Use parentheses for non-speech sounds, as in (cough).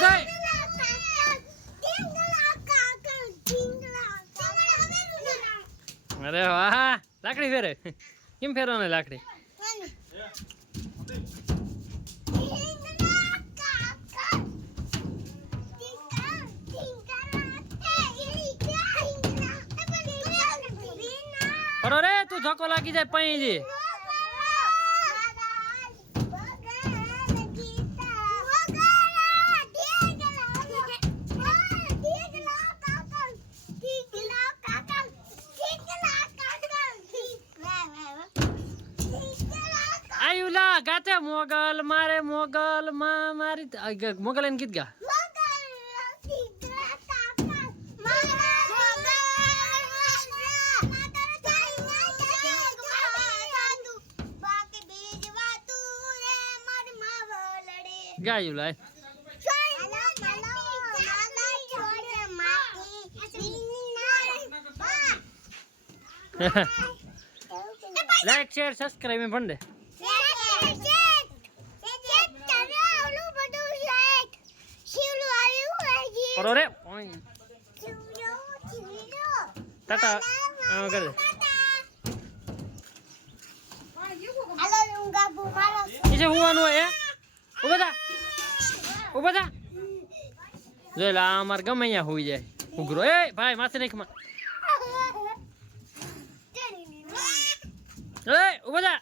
જાય અરે વાહ, લાકડી ફેરે. કેમ ફેરવાની લાકડી? ફરો રે, તું ધક્કો લાગી જાય પૈ લા ગાતે મોગલ મારે મોગલ માં મારી મોગલ એને ગીત ગા. ગાયું લાય. (laughs) (laughs) લાઈક શેર સબસ્ક્રાઇબ પણ દે પરો રે હા, કરી નીચે હુવાનું હોય ઊભા થા ઊભા જોઈ લા અમારે ગમે અહીંયા હોઈ જાય ઉઘરો એ ભાઈ માથે નાખમાં એ ઊભા થા